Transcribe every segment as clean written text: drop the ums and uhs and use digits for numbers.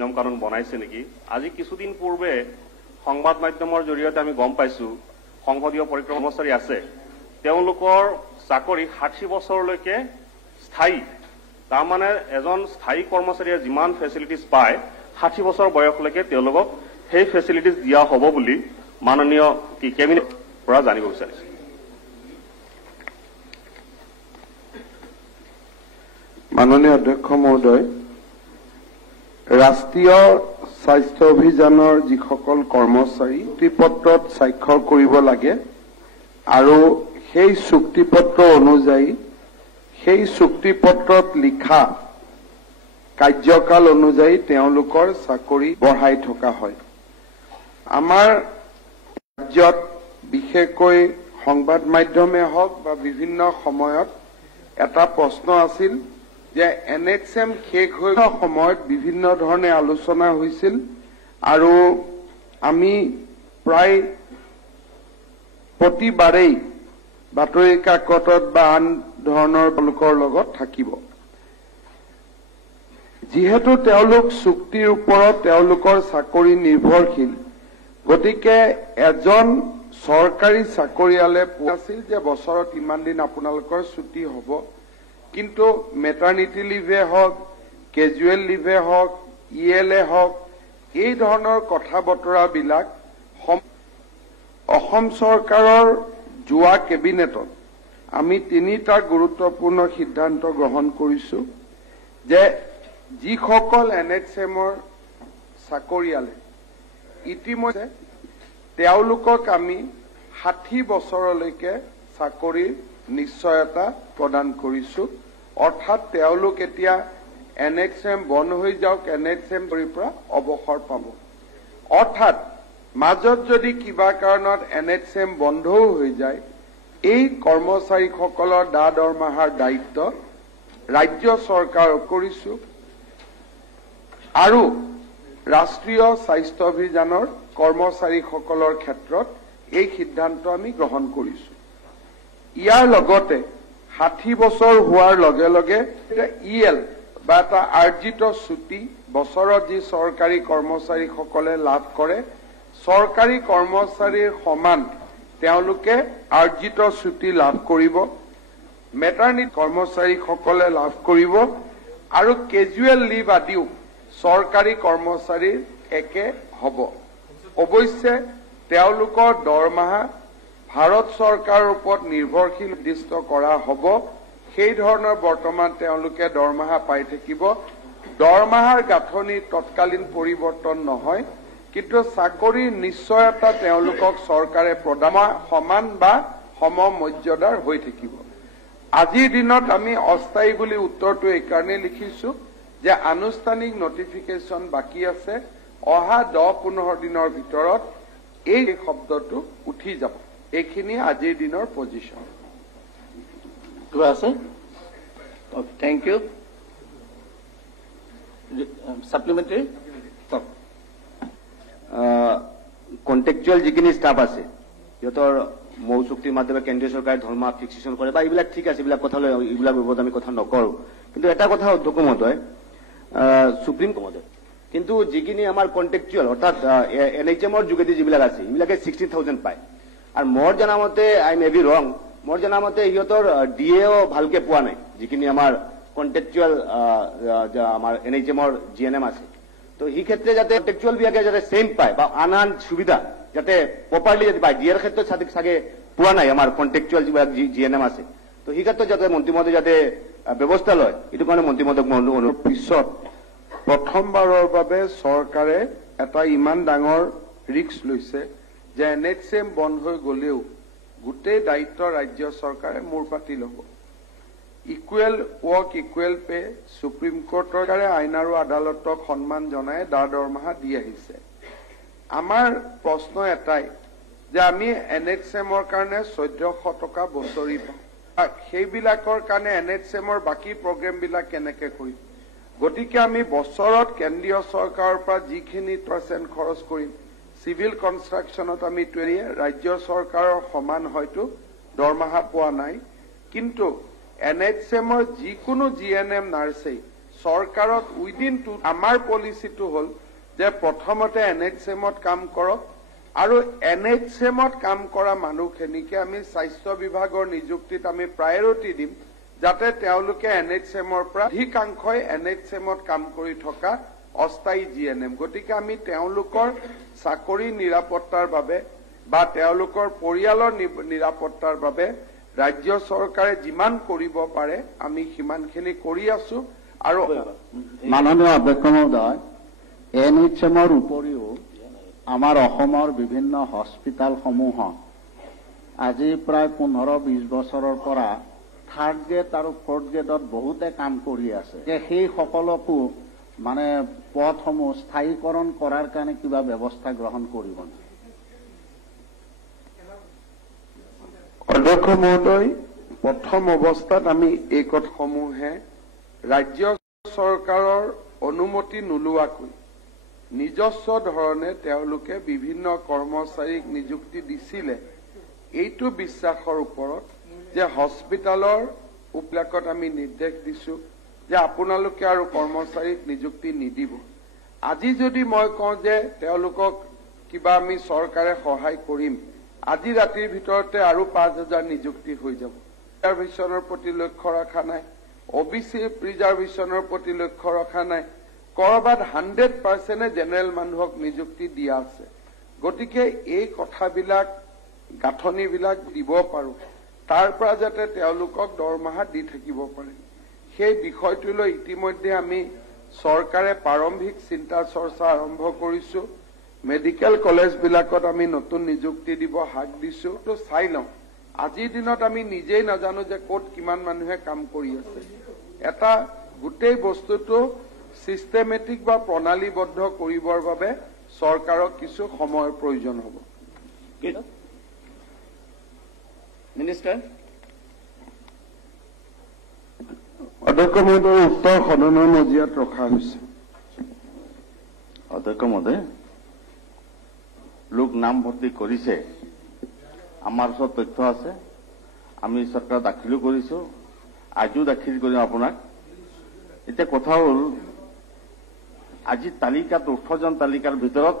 নিয়ম কানুন বনাইছে নেকি আজি কিছুদিন পূৰ্বে সংবাদ মাধ্যমৰ জৰিয়তে আমি গম পাইছো সংসদীয় পৰিক্ৰমা কৰ্মচাৰী আছে তেওঁলোকৰ চাকৰি 60 বছৰলৈকে স্থায়ী তাৰ মানে এজন স্থায়ী কৰ্মচাৰীয়ে যিমান ফেচিলিটিজ পায় 60 বছৰ বয়সলৈকে তেওঁলোকক সেই ফেচিলিটিজ দিয়া হ'ব বুলি মাননীয় কেবিনেট পৰা জানিব বিচাৰিছো মাননীয় অধ্যক্ষ মহোদয় ৰাষ্ট্ৰীয় স্বাস্থ্য অভিযানৰ যিসকল কৰ্মচাৰী চুক্তিপত্ৰত স্বাক্ষৰ কৰিব লাগে আৰু সেই চুক্তিপত্ৰ অনুযায়ী সেই চুক্তিপত্ৰত লিখা কাৰ্যকাল অনুযায়ী তেওঁলোকৰ চাকৰি বঢ়াই থকা হয় আমাৰ ৰাজ্যত বিশেষকৈ সংবাদ মাধ্যমে হওক বা বিভিন্ন সময়ত এটা প্ৰশ্ন আছিল যে NHM শেষ হৈ সময়ত বিভিন্ন ধৰণে আলোচনা হৈছিল আৰু আমি প্ৰায় প্ৰতিবাৰেই বাতৰি কাকতত বা আন ধৰণৰ লোকৰ লগত থাকিব যিহেতু তেওঁলোক চুক্তিৰ ওপৰত তেওঁলোকৰ চাকৰি নিৰ্ভৰশীল গতিকে এজন চৰকাৰী চাকৰিয়ালে আছিল যে বছৰত ইমান দিন আপোনালোকৰ ছুটি হ'ব কিন্তু মেটাৰনিটি লিভে হওক কেজুৱেল লিভে হওক ELA হওক এই ধৰণৰ কথা বতৰাবিলাক অসম চৰকাৰৰ যোৱা কেবিনেটত আমি তিনিটা গুৰুত্বপূৰ্ণ সিদ্ধান্ত গ্ৰহণ কৰিছো যে যিসকল NHMৰ চাকৰিয়ালে ইতিমধ্যে তেওঁলোকক আমি 60 বছৰলৈকে চাকৰিৰ নিশ্চয়তা প্ৰদান কৰিছো অৰ্থাৎ তেওঁলোক এতিয়া NHM বন্ধ হৈ যাওক NHM পৰা অৱসৰ পাব অৰ্থাৎ মাজত যদি কিবা কাৰণত NHM বন্ধও হৈ যায় এই কৰ্মচাৰীসকলৰ দৰমহাৰ দায়িত্ব ৰাজ্য চৰকাৰ কৰিছো আৰু ৰাষ্ট্ৰীয় স্বাস্থ্য অভিযানৰ কৰ্মচাৰীসকলৰ ক্ষেত্ৰত এই সিদ্ধান্ত আমি গ্ৰহণ কৰিছো ইয়াৰ লগতে 60 বছৰ হোৱাৰ লগে লগে EL বা এটা আৰ্জিত ছুটি বছৰত যি চৰকাৰী কৰ্মচাৰীসকলে লাভ কৰে চৰকাৰী কৰ্মচাৰীৰ সমান তেওঁলোকে আৰ্জিত ছুটি লাভ কৰিব মেটাৰনিটি কৰ্মচাৰীসকলে লাভ কৰিব আৰু কেজুৱেল লিভ আদিও চৰকাৰী কৰ্মচাৰীৰ একে হ'ব অৱশ্যে তেওঁলোকৰ দৰমহা ভাৰত চৰকাৰৰ ওপৰত নিৰ্ভৰশীল নিৰ্দিষ্ট কৰা হ'ব সেই ধৰণৰ বৰ্তমান তেওঁলোকে দৰমহা পাই থাকিব দৰমহাৰ গাঁথনি তৎকালীন পৰিৱৰ্তন নহয় কিন্তু চাকৰিৰ নিশ্চয়তা তেওঁলোকক চৰকাৰে প্ৰদান সমান বা সমমৰ্যাদাৰ হৈ থাকিব আজিৰ দিনত আমি অস্থায়ী বুলি উত্তৰটো এই কাৰণে লিখিছো যে আনুষ্ঠানিক নটিফিকেশন বাকি আছে অহা 10-15 দিনৰ ভিতৰত এই শব্দটো উঠি যাব এইখিনি আজিৰ দিনৰ পজিশন কিবা আছে থ্যাংক ইউ সাপ্লিমেন্টাৰি কন্টেকচুয়াল যিখিনি স্টাফ আছে ইহঁতৰ মৌ চুক্তিৰ মাধ্যমে কেন্দ্ৰীয় চৰকাৰে ধৰ্মা ফিক্সেশন কৰে বা এইবিলাক ঠিক আছে এইবিলাক কথা লৈ এইবিলাক বিপদ আমি কথা নকৰো কিন্তু এটা কথা অধ্যক্ষ মহোদয় সুপ্ৰিম কোৰ্টে কিন্তু যিখিনি আমাৰ কন্টেকচুয়াল অৰ্থাৎ NHMৰ যোগেদি যিবিলাক আছে এইবিলাকে 60,000 পায় আৰু মোৰ জনামতে আই মে বি ৰং মোৰ জনামতে ইহঁতৰ DAও ভালকে পোৱা নাই যিখিনি আমাৰ কন্টেকচুয়াল আমাৰ NHMৰ GNM আছে তো এই ক্ষেত্রে যাতে কন্টেকচুয়াল বিভাগে যাতে সেম পায় বা আন সুবিধা যাতে প্রপারলি যাতে পায় ডিআর ক্ষেত্রে সাগে পোৱা নাই আমাৰ কন্টেকচুয়াল যিবিলাক GNM আছে তো এই ক্ষেত্ৰে যাতে মন্ত্ৰী মহোদয় যাতে ব্যবস্থা লয় এটু কাৰণে মন্ত্ৰী মহোদয়ক পিছত প্ৰথমবাৰৰ বাবে চৰকাৰে এটা ইমান ডাঙৰ ৰিস্ক লৈছে যে NHM বন্ধ হৈ গলেও গোটেই দায়িত্ব ৰাজ্য চৰকাৰে মূৰ পাতি ল'ব equal work equal pay supreme কোৰ্টৰ আইন আৰু আদালতক সন্মান জনাই দৰমহা দি আহিছে আমাৰ প্ৰশ্ন এটাই যে আমি NHMৰ কাৰণে 1400 টকা বছৰি পাওঁ সেইবিলাকৰ কাৰণে NHMৰ বাকি প্ৰগ্ৰাম বিলাক কেনেকৈ কৰিম গতিকে আমি বছৰত কেন্দ্ৰীয় চৰকাৰৰ পৰা যিখিনি % খৰচ কৰিম সিভিল কনষ্ট্ৰাকশনত আমি ৰাজ্য চৰকাৰৰ সমান হয়তো দৰমহা পোৱা নাই কিন্তু NHMৰ যিকোনো GNM নাৰ্ছে চৰকাৰত উইদিন আমাৰ পলিচিটো হ'ল যে প্ৰথমতে NHM-ত কাম কৰক আৰু NHM-ত কাম কৰা মানুহখিনিকে আমি স্বাস্থ্য বিভাগৰ নিযুক্তিত আমি প্ৰায়ৰিটি দিম যাতে তেওঁলোকে NHM-ৰ পৰা অধিকাংশই NHM-ত কাম কৰি থকা অস্থায়ী GNM। গতিকে আমি তেওঁলোকৰ চাকৰি নিৰাপত্তাৰ বাবে বা তেওঁলোকৰ পৰিয়ালৰ নিৰাপত্তাৰ বাবে ৰাজ্য চৰকাৰে যিমান কৰিব পাৰে আমি সিমানখিনি কৰি আছো। আৰু মাননীয় অধ্যক্ষ মহোদয়, NHM-ৰ উপৰিও আমাৰ অসমৰ বিভিন্ন হস্পিটালসমূহত আজি প্ৰায় 15-20 বছৰৰ পৰা 3rd গ্ৰেড আৰু 4th গ্ৰেডত বহুতে কাম কৰি আছে। সেই সকলকো মানে পদসমূহ স্থায়ীকৰণ কৰাৰ কাৰণে কিবা ব্যৱস্থা গ্ৰহণ কৰিব নেকি? অধ্যক্ষ মহোদয়, প্ৰথম অৱস্থাত আমি এই কথাসমূহে ৰাজ্য চৰকাৰৰ অনুমতি নোলোৱাকৈ নিজস্ব ধৰণে তেওঁলোকে বিভিন্ন কৰ্মচাৰীক নিযুক্তি দিছিলে। এইটো বিশ্বাসৰ ওপৰত যে হস্পিটালৰ উপলাকত আমি নিৰ্দেশ দিছো যে আপোনালোকে আৰু কৰ্মচাৰীক নিযুক্তি নিদিব। আজি যদি মই কওঁ যে তেওঁলোকক কিবা আমি চৰকাৰে সহায় কৰিম, আজি ৰাতিৰ ভিতৰতে আৰু 5,000 নিযুক্তি হৈ যাব। ৰিজাৰ্ভেশ্যনৰ প্ৰতি লক্ষ্য ৰখা নাই, OBC ৰিজাৰ্ভেশ্যনৰ প্ৰতি লক্ষ্য ৰখা নাই, কৰবাত 100% জেনেৰেল মানুহক নিযুক্তি দিয়া আছে। গতিকে এই কথাবিলাক গাঁথনিবিলাক দিব পাৰো, তাৰ পৰা যাতে তেওঁলোকক দৰমহা দি থাকিব পাৰে, সেই বিষয়টোলৈ ইতিমধ্যে আমি চৰকাৰে প্ৰাৰম্ভিক চিন্তা চৰ্চা আৰম্ভ কৰিছো। মেডিকেল কলেজবিলাকত আমি নতুন নিযুক্তি দিব হাক দিছো। তো চাই লওঁ, আজিৰ দিনত আমি নিজেই নাজানো যে ক'ত কিমান মানুহে কাম কৰি আছে। এটা গোটেই বস্তুটো সিস্টেমেটিক বা প্ৰণালীবদ্ধ কৰিবৰ বাবে চৰকাৰক কিছু সময়ৰ প্ৰয়োজন হ'ব। মিনিষ্টাৰ। অধ্যক্ষ মহোদয়, উত্তৰ সদনৰ মজিয়াত ৰখা হৈছে। অধ্যক্ষ মহোদয়, লোক নাম ভৰ্তি কৰিছে, আমাৰ ওচৰত তথ্য আছে, আমি চৰকাৰ দাখিলো কৰিছো, আজিও দাখিল কৰিম আপোনাক। এতিয়া কথা হ'ল, আজি তালিকাত 18জন তালিকাৰ ভিতৰত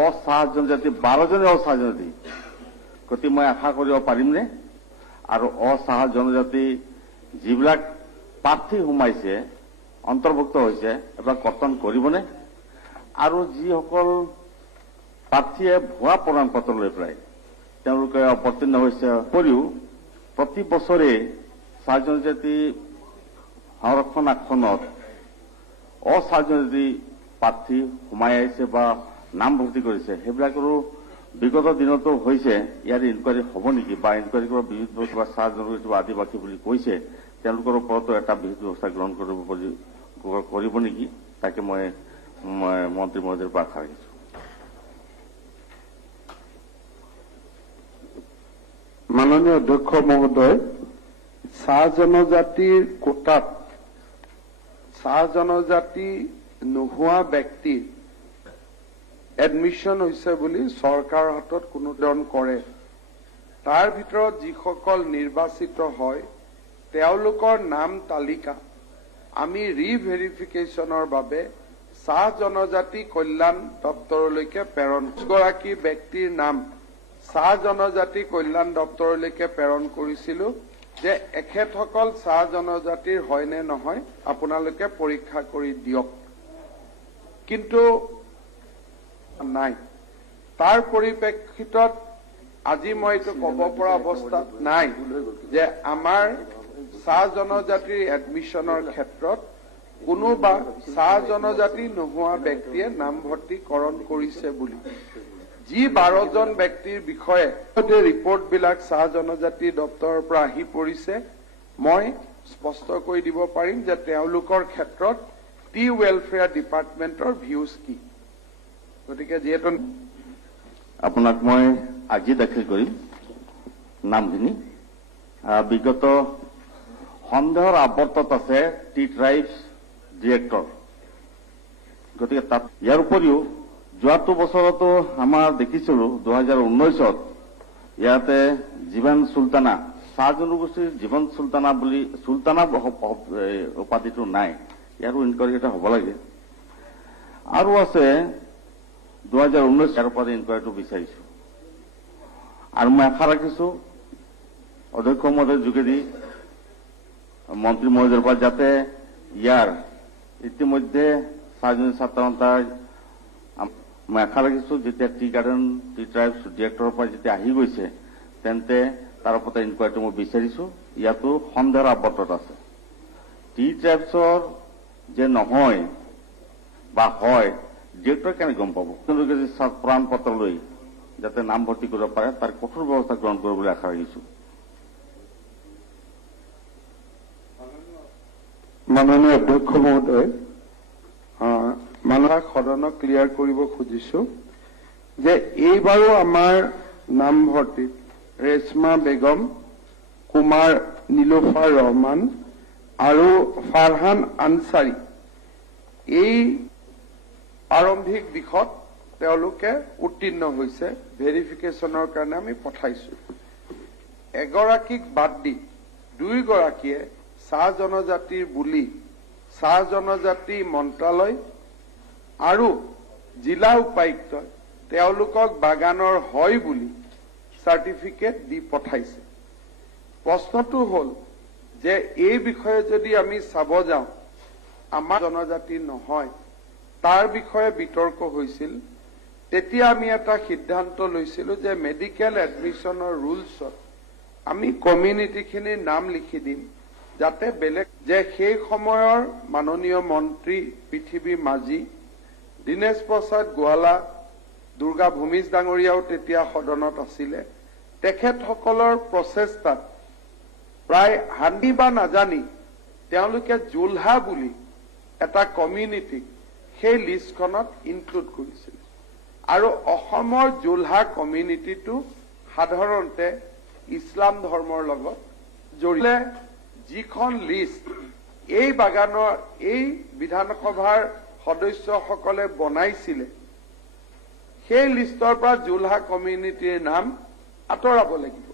অ-চাহ জনজাতি 12জনে অ-চাহ জনজাতি। গতিকে মই আশা কৰিব পাৰিমনে? আৰু অ-চাহ জনজাতি যিবিলাক প্ৰাৰ্থী সোমাইছে, অন্তৰ্ভুক্ত হৈছে, এবাৰ কৰ্তন কৰিবনে? আৰু যিসকল প্ৰাৰ্থীয়ে ভুৱা প্ৰমাণ পত্ৰ লৈ পেলাই তেওঁলোকে অৱতীৰ্ণ হৈছে, উপৰিও প্ৰতি বছৰে চাহ জনজাতি সংৰক্ষণ আসনত অ-চাহ জনজাতি প্ৰাৰ্থী সোমাই আহিছে বা নাম ভৰ্তি কৰিছে, সেইবিলাকৰো বিগত দিনতো হৈছে। ইয়াৰ ইনকুৱাৰী হ'ব নেকি? বা ইনকুৱাৰী কৰা বিহিত ব্যৱস্থা চাহ জনজাতি বা আদিবাসী বুলি কৈছে, তেওঁলোকৰ ওপৰতো এটা বিহিত ব্যৱস্থা গ্ৰহণ কৰিব নেকি? তাকে মই মন্ত্ৰী মহোদয়ৰ পৰা আশা ৰাখিছো। মাননীয় অধ্যক্ষ মহোদয়, চাহ জনজাতিৰ কোটাত চাহ জনজাতি নোহোৱা ব্যক্তিৰ এডমিশ্যন হৈছে বুলি চৰকাৰৰ হাতত কোনো ধৰণ কৰে। তাৰ ভিতৰত যিসকল নিৰ্বাচিত হয় তেওঁলোকৰ নাম তালিকা আমি ৰিভেৰিফিকেশ্যনৰ বাবে চাহ জনজাতি কল্যাণ দপ্তৰলৈকে প্ৰেৰণ। গৰাকী ব্যক্তিৰ নাম চাহ জনজাতি কল্যাণ দপ্তৰলৈকে প্ৰেৰণ কৰিছিলো যে এখেতসকল চাহ জনজাতিৰ হয় নে নহয় আপোনালোকে পৰীক্ষা কৰি দিয়ক, কিন্তু নাই। তাৰ পৰিপ্ৰেক্ষিতত আজি মই এইটো ক'ব পৰা অৱস্থাত নাই যে আমাৰ চাহ জনজাতিৰ এডমিশ্যনৰ ক্ষেত্ৰত কোনোবা চাহ জনজাতি নোহোৱা ব্যক্তিয়ে নামভৰ্তিকৰণ কৰিছে বুলি। যি 12জন ব্যক্তিৰ বিষয়ে ৰিপৰ্টবিলাক চাহ জনজাতি দপ্তৰৰ পৰা আহি পৰিছে, মই স্পষ্ট কৰি দিব পাৰিম যে তেওঁলোকৰ ক্ষেত্ৰত টি ৱেলফেয়াৰ ডিপাৰ্টমেণ্টৰ ভিউজ কি। গতিকে যিহেতু আপোনাক মই আজি দাখিল কৰিম নামখিনি। বিগত সন্দেহৰ আৱৰ্তত আছে টি ট্ৰাইবছ ডিৰেক্টৰ। গতিকে তাত ইয়াৰ উপৰিও যোৱাটো বছৰতো আমাৰ দেখিছিলো 2019ত ইয়াতে জীৱন চুলতানা, চাহ জনগোষ্ঠীৰ জীৱন চুলতানা বুলি, চুলতানা উপাধিটো নাই, ইয়াৰো ইনকুৱাৰী এটা হ'ব লাগে। আৰু আছে 2019 পৰা ইনকুৱাৰীটো বিচাৰিছো আৰু মই আশা ৰাখিছো অধ্যক্ষ মহোদয়ৰ যোগেদি মন্ত্ৰী মহোদয়ৰ পৰা যাতে ইয়াৰ ইতিমধ্যে সাৰ্বজনীন ছাত্ৰসন্থাৰ মই আশা ৰাখিছো যেতিয়া টি গাৰ্ডেন টি ট্ৰাইবছ ডিৰেক্টৰৰ পৰা যেতিয়া আহি গৈছে তেন্তে তাৰ ওপৰত ইনকুৱাৰীটো মই বিচাৰিছো। ইয়াতো সন্দেহৰ আৱৰ্তত আছে। টি ট্ৰাইবছৰ যে নহয় বা হয় ডিৰেক্টৰ কেনে গম পাব? তেওঁলোকে যদি প্ৰমাণ পত্ৰ লৈ যাতে নাম ভৰ্তি কৰিব পাৰে তাৰ কঠোৰ ব্যৱস্থা গ্ৰহণ কৰিবলৈ আশা ৰাখিছো। মাননীয় অধ্যক্ষ মহোদয়, মানুহক সদনক ক্লিয়াৰ কৰিব খুজিছো যে এইবাৰো আমাৰ নামভৰ্তিত ৰেশমা বেগম, কুমাৰ নীলোফাৰ ৰহমান আৰু ফাৰহান আনচাৰী এই প্ৰাৰম্ভিক দিশত তেওঁলোকে উত্তীৰ্ণ হৈছে। ভেৰিফিকেশ্যনৰ কাৰণে আমি পঠাইছো। এগৰাকীক বাদ দি 2 গৰাকীয়ে চাহ জনজাতিৰ বুলি চাহ জনজাতি মন্ত্ৰালয় আৰু জিলা উপায়ুক্তই তেওঁলোকক বাগানৰ হয় বুলি চাৰ্টিফিকেট দি পঠাইছে। প্ৰশ্নটো হ'ল যে এই বিষয়ে যদি আমি চাব যাওঁ আমাৰ জনজাতি নহয় তাৰ বিষয়ে বিতৰ্ক হৈছিল। তেতিয়া আমি এটা সিদ্ধান্ত লৈছিলো যে মেডিকেল এডমিশনৰ ৰুলছত আমি কমিউনিটিখিনিৰ নাম লিখি দিম যাতে বেলেগ যে সেই সময়ৰ মাননীয় মন্ত্ৰী পৃথিৱী মাঝি, দীনেশ প্ৰসাদ গোৱালা, দুৰ্গা ভূমিজ ডাঙৰীয়াও তেতিয়া সদনত আছিলে। তেখেতসকলৰ প্ৰচেষ্টাত প্ৰায় হান্দি বা নাজানি তেওঁলোকে জোলহা বুলি এটা কমিউনিটিক সেই লিষ্টখনত ইনক্লুড কৰিছিল। আৰু অসমৰ জোলহা কমিউনিটিটো সাধাৰণতে ইছলাম ধৰ্মৰ লগত জড়িত। যিখন লিষ্ট এই বাগানৰ এই বিধানসভাৰ সদস্যসকলে বনাইছিলে সেই লিষ্টৰ পৰা জোলহা কমিউনিটিৰ নাম আঁতৰাব লাগিব।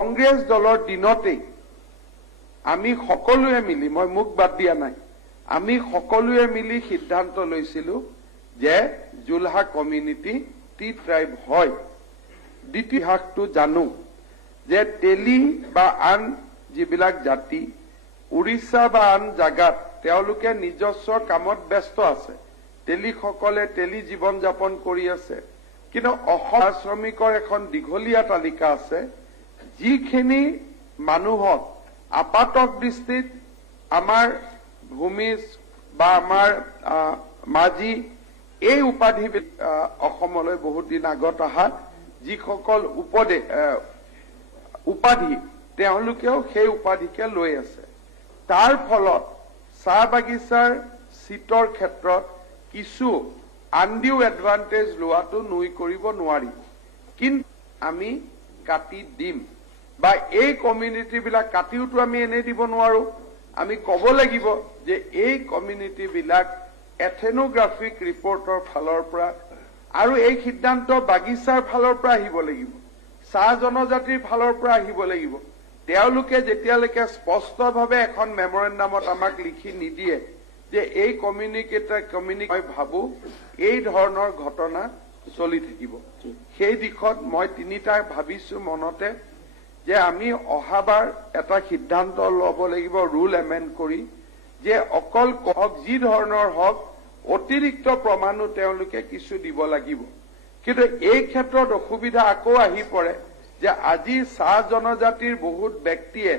কংগ্ৰেছ দলৰ দিনতেই আমি সকলোৱে মিলি, মই মুখ বাদ দিয়া নাই, আমি সকলোৱে মিলি সিদ্ধান্ত লৈছিলো যে জোলহা কমিউনিটি টি ট্ৰাইব হয়। দ্বিতীয় ইতিহাসটো জানো যে তেলি বা আন যিবিলাক জাতি উৰিষ্যা বা আন জাগাত তেওঁলোকে নিজস্ব কামত ব্যস্ত আছে। তেলিসকলে তেলি জীৱন যাপন কৰি আছে। কিন্তু অসম শ্ৰমিকৰ এখন দীঘলীয়া তালিকা আছে যিখিনি মানুহক আপাতক দৃষ্টিত আমাৰ ভূমিজ বা আমাৰ মাঝি এই উপাধি অসমলৈ বহুত দিন আগত অহা যিসকল উপাধি তেওঁলোকেও সেই উপাধিকে লৈ আছে। তাৰ ফলত চাহ বাগিচাৰ চিটৰ ক্ষেত্ৰত কিছু আনডিউ এডভান্টেজ লোৱাটো নুই কৰিব নোৱাৰি। কিন্তু আমি কাটি দিম বা এই কমিউনিটিবিলাক কাটিওতো আমি এনেই দিব নোৱাৰো। আমি ক'ব লাগিব যে এই কমিউনিটিবিলাক এথেনোগ্ৰাফিক ৰিপৰ্টৰ ফালৰ পৰা আৰু এই সিদ্ধান্ত বাগিচাৰ ফালৰ পৰা আহিব লাগিব, চাহ জনজাতিৰ ফালৰ পৰা আহিব লাগিব। তেওঁলোকে যেতিয়ালৈকে স্পষ্টভাৱে এখন মেমৰেণ্ডামত আমাক লিখি নিদিয়ে যে এই মই ভাবো এই ধৰণৰ ঘটনা চলি থাকিব। সেই দিশত মই 3টা ভাবিছো মনতে যে আমি অহাবাৰ এটা সিদ্ধান্ত ল'ব লাগিব ৰুল এমেণ্ড কৰি যে অকল হক যি ধৰণৰ হক অতিৰিক্ত প্ৰমাণো তেওঁলোকে কিছু দিব লাগিব। কিন্তু এই ক্ষেত্ৰত অসুবিধা আকৌ আহি পৰে যে আজি চাহ জনজাতিৰ বহুত ব্যক্তিয়ে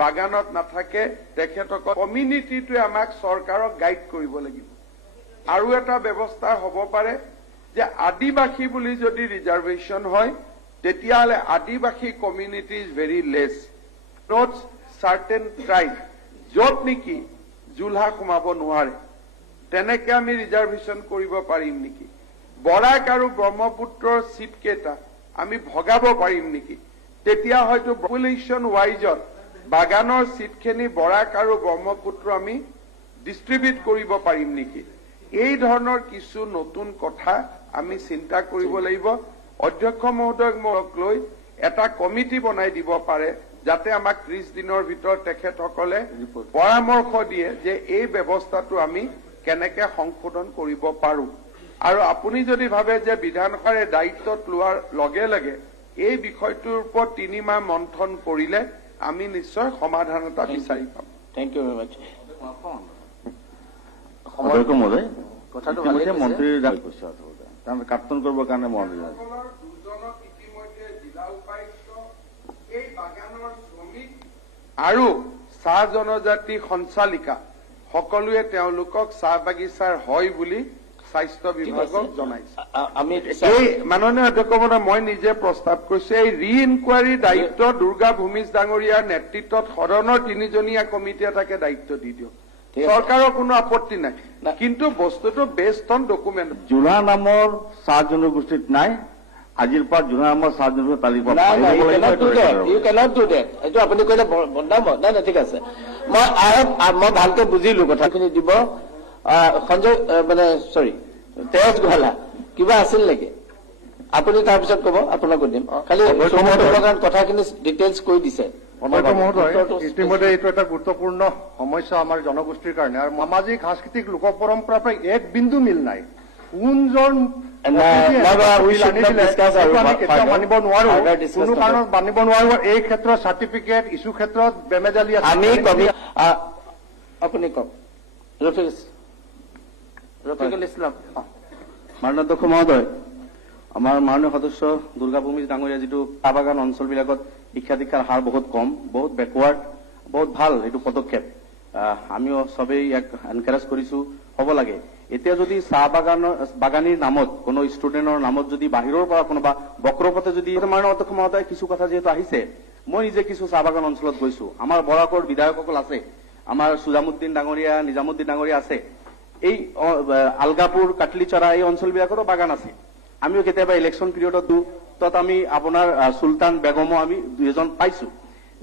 বাগানত নাথাকে। তেখেতসকল কমিউনিটিটোৱে আমাক চৰকাৰক গাইড কৰিব লাগিব। আৰু এটা ব্যৱস্থা হ'ব পাৰে যে আদিবাসী বুলি যদি ৰিজাৰ্ভেশ্যন হয় তেতিয়াহ'লে Adivasi community is very less, not certain tribe য'ত নেকি জোলহা সোমাব নোৱাৰে। তেনেকে আমি ৰিজাৰ্ভেশ্যন কৰিব পাৰিম নেকি? বৰাক আৰু ব্ৰহ্মপুত্ৰৰ চিট কেইটা আমি ভগাব পাৰিম নেকি? তেতিয়া হয়তো পপুলেশ্যন ৱাইজত বাগানৰ চিটখিনি বৰাক আৰু ব্ৰহ্মপুত্ৰ আমি ডিষ্ট্ৰিবিউট কৰিব পাৰিম নেকি? এই ধৰণৰ কিছু নতুন কথা আমি চিন্তা কৰিব লাগিব। অধ্যক্ষ মহোদয়ক মোক লৈ এটা কমিটি বনাই দিব পাৰে যাতে আমাক 30 দিনৰ ভিতৰত তেখেতসকলে পৰামৰ্শ দিয়ে যে এই ব্যৱস্থাটো আমি কেনেকে সংশোধন কৰিব পাৰো। আৰু আপুনি যদি ভাবে যে বিধানসভাৰে দায়িত্বত লোৱাৰ লগে লগে এই বিষয়টোৰ ওপৰত 3 মাহ মন্থন কৰিলে আমি নিশ্চয় সমাধান এটা বিচাৰি পাম। Thank you very much. অধ্যক্ষ মহোদয়, কথাটো ইতিমধ্যে মন্ত্ৰীৰ কৈছে কাৰণ কাৰ্টন কৰিবৰ কাৰণে মন্ত্ৰী দুজনক ইতিমধ্যে জিলা উপায়ুক্ত এই বাগানৰ শ্ৰমিক আৰু চাহ জনজাতি সঞ্চালিকা সকলোৱে তেওঁলোকক চাহ বাগিচাৰ হয় বুলি স্বাস্থ্য বিভাগক জনাইছে। আমি এই মাননীয় অধ্যক্ষ মহোদয়, মই নিজে প্ৰস্তাৱ কৰিছো এই ৰি ইনকুৱাৰী দায়িত্ব দুৰ্গা ভূমিজ ডাঙৰীয়াৰ নেতৃত্বত সদনৰ 3জনীয়া কমিটি এটাকে দায়িত্ব দি দিয়ক। চৰকাৰৰ কোনো আপত্তি নাই, কিন্তু বস্তুটো বেছড অন ডকুমেণ্ট। জোৰা নামৰ চাহ জনগোষ্ঠীত নাই, আজিৰ পৰা জোৰা নামৰ চাহ জনগোষ্ঠীৰ তালিকা ইউ কেনট ডু ডেট। এইটো আপুনি কৈছে বদনাম হয়। নাই ঠিক আছে, মই ভালকে বুজিলো কথাখিনি দিব। সঞ্জয় মানে চৰি তেজ গোহালা কিবা আছিল নেকি? আপুনি তাৰপিছত ক'ব, আপোনাকো দিম। খালি কথাখিনি ডিটেইলছ কৈ দিছে। অধ্যক্ষ মহোদয়, ইতিমধ্যে এইটো এটা গুৰুত্বপূৰ্ণ সমস্যা আমাৰ জনগোষ্ঠীৰ কাৰণে, আৰু সামাজিক সাংস্কৃতিক লোক পৰম্পৰাৰ পৰা এক বিন্দু মিল নাই। কোনজন মানিব নোৱাৰো, কোনো কাৰণত মানিব নোৱাৰো। এই ক্ষেত্ৰত চাৰ্টিফিকেট ইছ্যু ক্ষেত্ৰত বেমেজালি আছে। আপুনি কওক। ৰফিকুল ইছলাম। মাননীয় অধ্যক্ষ মহোদয়, আমাৰ মাননীয় সদস্য দুৰ্গা ভূমিজ ডাঙৰীয়া যিটো চাহ বাগান অঞ্চলবিলাকত শিক্ষা দীক্ষাৰ হাৰ বহুত কম, বহুত বেকৱাৰ্ড, বহুত ভাল এইটো পদক্ষেপ। আমিও সবেই ইয়াক এনকাৰেজ কৰিছো, হ'ব লাগে। এতিয়া যদি চাহ বাগানীৰ নামত কোনো ষ্টুডেণ্টৰ নামত যদি বাহিৰৰ পৰা কোনোবা বক্ৰপথে যদি মাননীয় অধ্যক্ষ মহোদয় কিছু কথা যিহেতু আহিছে, মই নিজে কিছু চাহ বাগান অঞ্চলত গৈছো। আমাৰ বৰাকৰ বিধায়কসকল আছে, আমাৰ সুজামুদ্দিন ডাঙৰীয়া, নিজামুদ্দিন ডাঙৰীয়া আছে। এই আলগাপুৰ, কাটলিচৰা এই অঞ্চলবিলাকৰো বাগান আছে। আমিও কেতিয়াবা ইলেকশ্যন পিৰিয়ডত তাত আমি আপোনাৰ চুলতান বেগমো আমি 2জন পাইছো।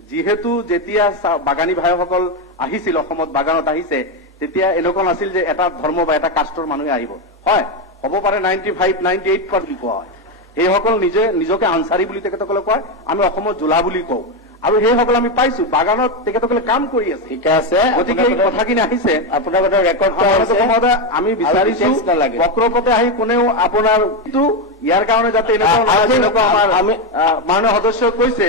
যিহেতু যেতিয়া বাগানী ভাইসকল আহিছিল অসমত, বাগানত আহিছে, তেতিয়া এনেকুৱা নাছিল যে এটা ধৰ্ম বা এটা কাষ্টৰ মানুহে আহিব। হয়, হ'ব পাৰে 95-98% বুলি কোৱা হয়। সেইসকল নিজকে আনচাৰী বুলি তেখেতসকলে কয়, আমি অসমত জোলা বুলি কওঁ। আৰু সেইসকল আমি পাইছো, বাগানত তেখেতসকলে কাম কৰি আছে। ঠিক আছে, গতিকে এই কথাখিনি আহিছে আপোনাৰ কথা ৰেকৰ্ড আমি বিচাৰিছো বক্ৰপথে আহি কোনেও আপোনাৰ ইয়াৰ কাৰণে যাতে এনেকুৱা আমাৰ মাননীয় সদস্যই কৈছে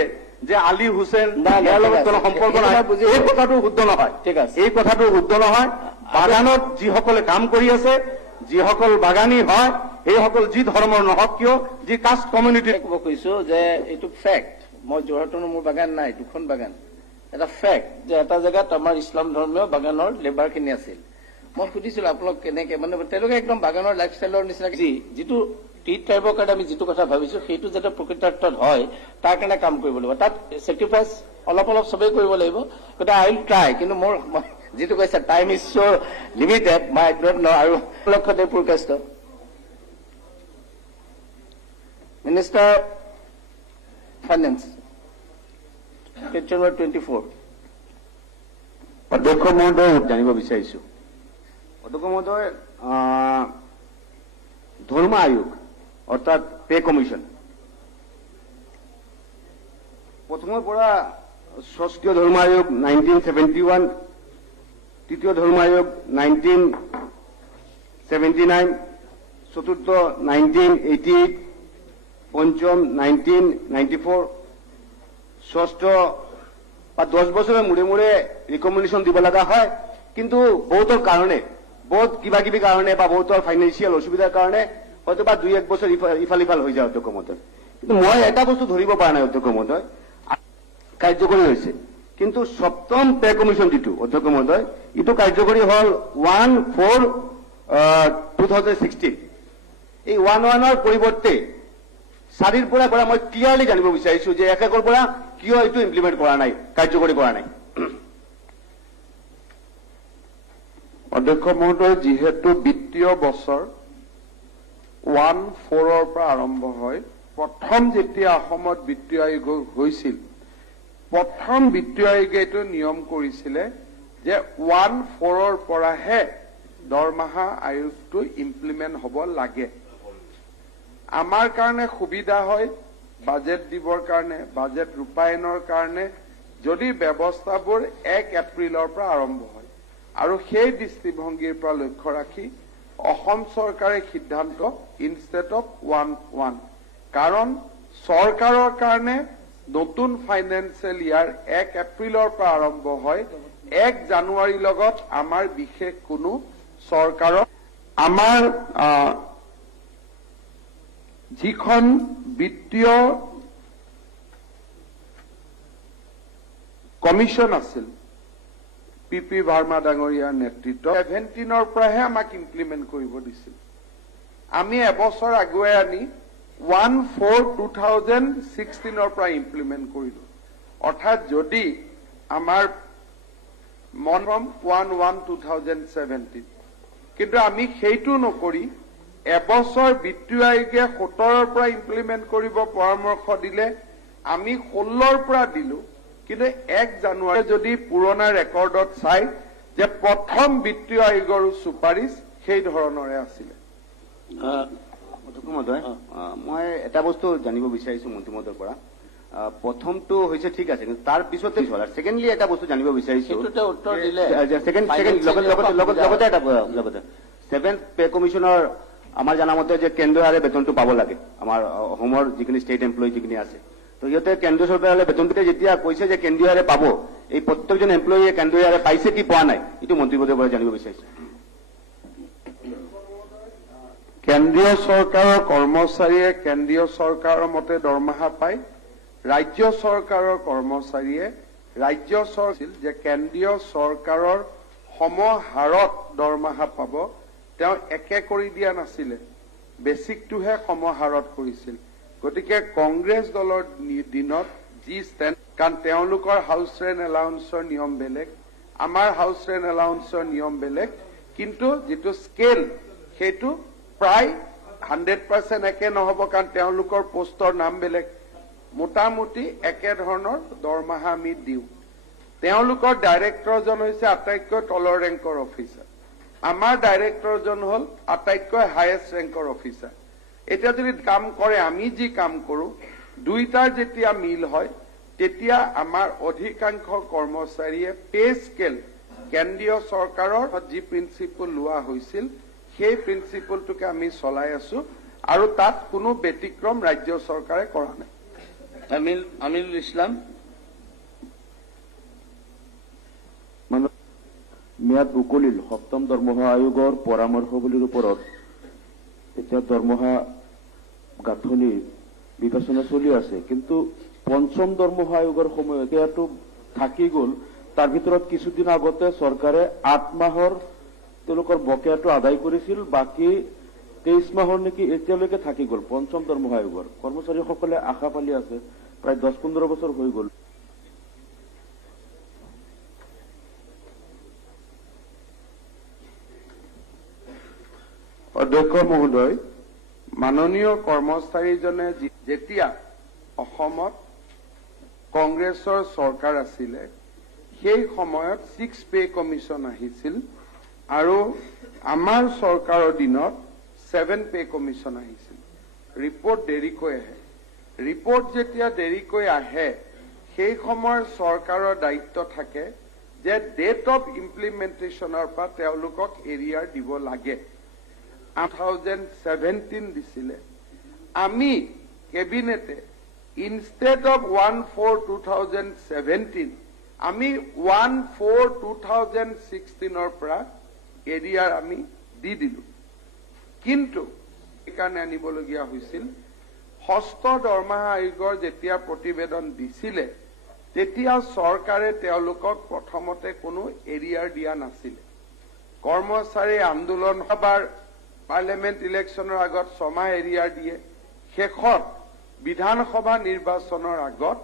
যে আলী হুছেইন ইয়াৰ লগত কোনো সম্পৰ্ক নাই, এই কথাটো শুদ্ধ নহয়। ঠিক আছে, এই কথাটো শুদ্ধ নহয়। বাগানত যিসকলে কাম কৰি আছে, যিসকল বাগানী হয়, সেইসকল যি ধৰ্মৰ নহওক কিয়, যি কাষ্ট কমিউনিটি ক'ব কৈছো যে এইটো ফেক্ট। মই যোৰহাটৰ মোৰ বাগান নাই, 2খন বাগান। এটা ফেক্ট যে এটা জেগাত আমাৰ ইছলাম ধৰ্মীয় বাগানৰ লেবাৰখিনি আছিল। মই সুধিছিলো আপোনালোক কেনেকে, মানে তেওঁলোকে একদম বাগানৰ লাইফষ্টাইলৰ নিচিনা যিটো টি ট্ৰাইবৰ কাৰণে আমি যিটো কথা ভাবিছো সেইটো যাতে প্ৰকৃতাৰ্থত হয় তাৰ কাৰণে কাম কৰিব লাগিব। তাত চেক্ৰিফাইচ অলপ অলপ চবেই কৰিব লাগিব। গতিকে আই উইল ট্ৰাই, কিন্তু মোৰ যিটো কৈছে টাইম ইজ চ' লিমিটেড, মই ডোণ্ট ন'। আৰু লক্ষ্যদেৱ পুৰকাষ্ট মিনিষ্টাৰ ফাইনেন্স, question number 24. অধ্যক্ষ মহোদয় জানিব বিচাৰিছো, অধ্যক্ষ মহোদয় ধৰ্ম আয়োগ অৰ্থাৎ পে কমিশন প্ৰথমৰ পৰা ষষ্ঠীয় ধৰ্ম আয়োগ 1971, তৃতীয় ধৰ্ম আয়োগ 1979, চতুৰ্থ 1988, পঞ্চম 1994, ষষ্ঠ বা 10 বছৰৰ মূৰে মূৰে ৰিকমেণ্ডেশ্যন দিব লগা হয়। কিন্তু বহুতৰ কাৰণে, বহুত কিবা কিবি কাৰণে বা বহুতৰ ফাইনেন্সিয়েল অসুবিধাৰ কাৰণে হয়তো বা 2-1 বছৰ ইফাল ইফাল হৈ যায় অধ্যক্ষ মহোদয়। কিন্তু মই এটা বস্তু ধৰিব পৰা নাই অধ্যক্ষ মহোদয়, কাৰ্যকৰী হৈছে, কিন্তু 7ম পে কমিশন যিটো অধ্যক্ষ মহোদয়, ইটো কাৰ্যকৰী হল 1/4/2016। এই 1/1ৰ পৰিৱৰ্তে 4ৰ পৰা মই ক্লিয়াৰলি জানিব বিচাৰিছো যে 1-1ৰ পৰা কিয় এইটো ইমপ্লিমেণ্ট কৰা নাই, কাৰ্যকৰী কৰা নাই। অধ্যক্ষ মহোদয়, যিহেতু বিত্তীয় বছৰ 1/4ৰ পৰা আৰম্ভ হয়, প্ৰথম যেতিয়া অসমত বিত্তীয় আয়োগ হৈছিল, প্ৰথম বিত্তীয় আয়োগে এইটো নিয়ম কৰিছিলে যে 1/4ৰ পৰাহে দৰমহা আয়োগটো ইমপ্লিমেণ্ট হ'ব লাগে। আমাৰ কাৰণে সুবিধা হয়, বাজেট দিবৰ কাৰণে, বাজেট ৰূপায়ণৰ কাৰণে যদি ব্যৱস্থাবোৰ 1 এপ্ৰিলৰ পৰা আৰম্ভ হয় আৰু সেই দৃষ্টিভংগীৰ পৰা লক্ষ্য ৰাখি অসম চৰকাৰে সিদ্ধান্ত ইনষ্টেড অফ 1-1 কাৰণ চৰকাৰৰ কাৰণে নতুন ফাইনেন্সিয়েল ইয়াৰ 1 এপ্ৰিলৰ পৰা আৰম্ভ হয় 1 জানুৱাৰীৰ লগত আমাৰ বিশেষ কোনো চৰকাৰৰ আমাৰ যিখন বিত্তীয় কমিশন আছিল PP ভাৰ্মা ডাঙৰীয়াৰ নেতৃত্বত 17ৰ পৰাহে আমাক ইমপ্লিমেণ্ট কৰিব দিছিল আমি এবছৰ আগুৱাই আনি 1/4/2016ৰ পৰা ইমপ্লিমেণ্ট কৰিলো অৰ্থাৎ যদি আমাৰ মনৰম 1/1/2017 কিন্তু আমি সেইটো নকৰি এবছৰ বিত্তীয় আয়োগে 17ৰ পৰা ইমপ্লিমেণ্ট কৰিব পৰামৰ্শ দিলে আমি 16ৰ পৰা দিলো কিন্তু 1 জানুৱাৰী যদি পুৰণা ৰেকৰ্ডত চাই যে প্ৰথম বিত্তীয় আয়োগৰ সুপাৰিশ সেই ধৰণৰে আছিল অধ্যক্ষ মহোদয় মই এটা বস্তু জানিব বিচাৰিছো মন্ত্ৰী মহোদয়ৰ পৰা প্ৰথমটো হৈছে ঠিক আছে কিন্তু তাৰ পিছতে হ'ল আৰু সেকেন্ডলি এটা বস্তু জানিব বিচাৰিছো সেইটোতে উত্তৰ দিলে লগতে এটা লগতে 7th পে কমিশনৰ আমাৰ জানামতে যে কেন্দ্ৰীয় হাৰে বেতনটো পাব লাগে আমাৰ অসমৰ যিখিনি ষ্টেট এমপ্লয়ী যিখিনি আছে তো ইহঁতে কেন্দ্ৰীয় চৰকাৰে বেতনটোতে যেতিয়া কৈছে যে কেন্দ্ৰীয় হাৰে পাব এই প্ৰত্যেকজন এমপ্লয়ীয়ে কেন্দ্ৰীয় হাৰে পাইছে কি পোৱা নাই এইটো মন্ত্ৰী মহোদয়ৰ পৰা জানিব বিচাৰিছো কেন্দ্ৰীয় চৰকাৰৰ কৰ্মচাৰীয়ে কেন্দ্ৰীয় চৰকাৰৰ মতে দৰমহা পায় ৰাজ্য চৰকাৰৰ কৰ্মচাৰীয়ে ৰাজ্য চৰকাৰ যে কেন্দ্ৰীয় চৰকাৰৰ সমহাৰত দৰমহা পাব তেওঁ একে কৰি দিয়া নাছিলে বেছিকটোহে সমহাৰত কৰিছিল গতিকে কংগ্ৰেছ দলৰ দিনত যি ষ্টেণ্ড কাৰণ তেওঁলোকৰ হাউচ ৰেণ্ট এলাউন্সৰ নিয়ম বেলেগ আমাৰ হাউচ ৰেণ্ট এলাউন্সৰ নিয়ম বেলেগ কিন্তু যিটো স্কেল সেইটো প্ৰায় 100% একে নহব কাৰণ তেওঁলোকৰ পোষ্টৰ নাম বেলেগ মোটামুটি একে ধৰণৰ দৰমহা আমি দিওঁ তেওঁলোকৰ ডাইৰেক্টৰজন হৈছে আটাইতকৈ তলৰ ৰেংকৰ অফিচাৰ আমাৰ ডাইৰেক্টৰজন হ'ল আটাইতকৈ হায়েষ্ট ৰেংকৰ অফিচাৰ এতিয়া যদি কাম কৰে আমি যি কাম কৰো দুইটাৰ যেতিয়া মিল হয় তেতিয়া আমাৰ অধিকাংশ কৰ্মচাৰীয়ে পে স্কেল কেন্দ্ৰীয় চৰকাৰৰ যি প্ৰিন্সিপল লোৱা হৈছিল সেই প্ৰিন্সিপলটোকে আমি চলাই আছো আৰু তাত কোনো ব্যতিক্ৰম ৰাজ্য চৰকাৰে কৰা নাই আমিনুল ইছলাম মেয়াদ উকলিল 7ম দৰমহা আয়োগৰ পৰামৰ্শৱলীৰ ওপৰত এতিয়া দৰমহা গাঁথনি বিবেচনা চলি আছে কিন্তু 5ম দৰমহা আয়োগৰ সময়ত এয়াটো থাকি গ'ল তাৰ ভিতৰত কিছুদিন আগতে চৰকাৰে 8 মাহৰ তেওঁলোকৰ বকেয়াটো আদায় কৰিছিল বাকি 23 মাহৰ নেকি এতিয়ালৈকে থাকি গ'ল 5ম দৰমহা আয়োগৰ কৰ্মচাৰীসকলে আশা পালি আছে প্ৰায় 10-15 বছৰ হৈ গ'ল অধ্যক্ষ মহোদয় মাননীয় কৰ্মচাৰীজনে যেতিয়া অসমত কংগ্ৰেছৰ চৰকাৰ আছিলে সেই সময়ত 6 পে কমিশন আহিছিল আৰু আমাৰ চৰকাৰৰ দিনত 7 পে কমিশন আহিছিল ৰিপৰ্ট দেৰিকৈ আহে ৰিপৰ্ট যেতিয়া দেৰিকৈ আহে সেই সময়ৰ চৰকাৰৰ দায়িত্ব থাকে যে ডেট অফ ইমপ্লিমেণ্টেশ্যনৰ পৰা তেওঁলোকক এৰিয়াৰ দিব লাগে 2017 দিছিলে আমি কেবিনেটে ইনষ্টেড অফ 1/4/2017 আমি 1/4/2016ৰ পৰা এৰিয়াৰ আমি দি দিলো কিন্তু এইকাৰণে আনিবলগীয়া হৈছিল 6ষ্ঠ দৰমহা আয়োগৰ যেতিয়া প্ৰতিবেদন দিছিলে তেতিয়া চৰকাৰে তেওঁলোকক প্ৰথমতে কোনো এৰিয়াৰ দিয়া নাছিলে কৰ্মচাৰী আন্দোলন সভাৰ পাৰ্লিয়ামেণ্ট ইলেকশ্যনৰ আগত 6 মাহ এৰিয়াৰ দিয়ে শেষত বিধানসভা নিৰ্বাচনৰ আগত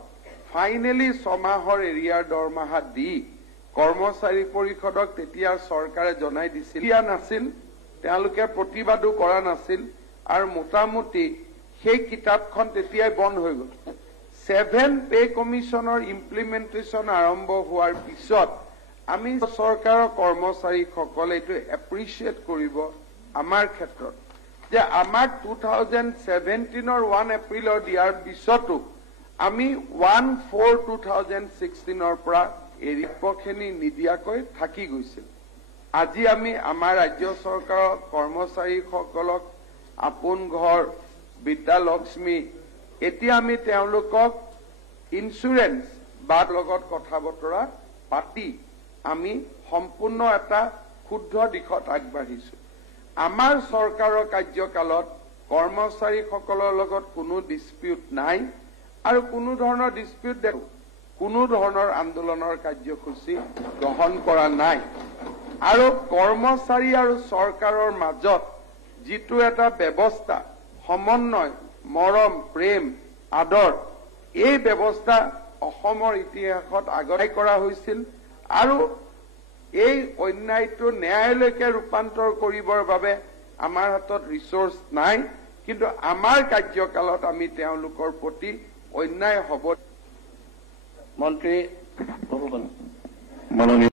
ফাইনেলি 6 মাহৰ এৰিয়াৰ দৰমহা দি কৰ্মচাৰী পৰিষদক তেতিয়া চৰকাৰে জনাই দিছিল দিয়া নাছিল তেওঁলোকে প্ৰতিবাদো কৰা নাছিল আৰু মোটামুটি সেই কিতাপখন তেতিয়াই বন্ধ হৈ গ'ল 7 পে কমিশনৰ ইমপ্লিমেণ্টেশ্যন আৰম্ভ হোৱাৰ পিছত আমি চৰকাৰৰ কৰ্মচাৰীসকলে এইটো এপ্ৰিচিয়েট কৰিব আমাৰ ক্ষেত্ৰত যে আমাক 2017ৰ 1 এপ্ৰিলৰ দিয়াৰ পিছতো আমি 1/4/2016 পৰা এই ৰিপৰ্টখিনি নিদিয়াকৈ থাকি গৈছিল। আজি আমি আমাৰ ৰাজ্য চৰকাৰৰ কৰ্মচাৰীসকলক আপোন ঘৰ বিদ্যালক্ষ্মী এতিয়া আমি তেওঁলোকক ইন্সুৰেন্স বা লগত কথা বতৰা পাতি আমি সম্পূৰ্ণ এটা শুদ্ধ দিশত আগবাঢ়িছো। আমাৰ চৰকাৰৰ কাৰ্যকালত কৰ্মচাৰীসকলৰ লগত কোনো ডিস্পিউট নাই আৰু কোনো ধৰণৰ ডিস্পিউট কোনো ধৰণৰ আন্দোলনৰ কাৰ্যসূচী গ্ৰহণ কৰা নাই আৰু কৰ্মচাৰী আৰু চৰকাৰৰ মাজত যিটো এটা ব্যৱস্থা সমন্বয় মৰম প্ৰেম আদৰ এই ব্যৱস্থা অসমৰ ইতিহাসত আগতে কৰা হৈছিল আৰু এই অন্যায়টো ন্যায়ালয়কে ৰূপান্তৰ কৰিবৰ বাবে আমাৰ হাতত ৰিসোৰ্স নাই, কিন্তু আমাৰ কাৰ্যকালত আমি তেওঁলোকৰ প্ৰতি অন্যায় হ'ব। মন্ত্ৰী মাননীয়